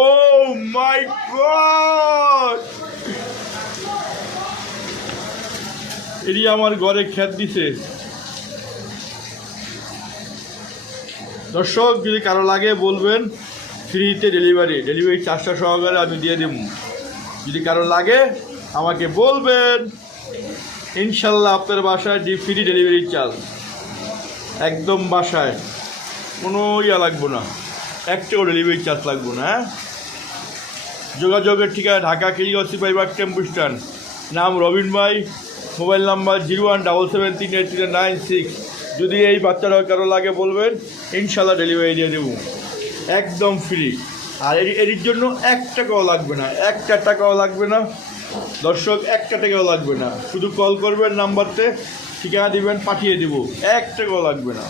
ও মাই god, এটি আমার ঘরে খ্যাত দিছে। দর্শক যদি কারো লাগে বলবেন, ফ্রিতে ডেলিভারি চার্জটা সহকারে আমি দিয়ে দেব। যদি কারো লাগে আমাকে বলবেন, ইনশাল্লাহ আপনার বাসায় ফ্রি ডেলিভারি চার্জ একদম, বাসায় কোনো ইয়া লাগবো না, একটাও ডেলিভারি চার্জ লাগবো না। হ্যাঁ, যোগাযোগের ঠিকানা ঢাকা কেলিগঞ্জ সিপাহীবাগ টেম্পু স্ট্যান্ড, নাম রবিন ভাই, মোবাইল নাম্বার 01773936। যদি এই বাচ্চারা কারো লাগে বলবেন, ইনশাল্লাহ ডেলিভারি দিয়ে দেবো একদম ফ্রি। আর এর জন্য 1 টাকাও লাগবে না, 1 টাকাও লাগবে না দর্শক, 1 টাকাও লাগবে না। শুধু কল করবেন, নাম্বারতে ঠিকানা দিবেন, পাঠিয়ে দেবো, 1 টাকাও লাগবে না।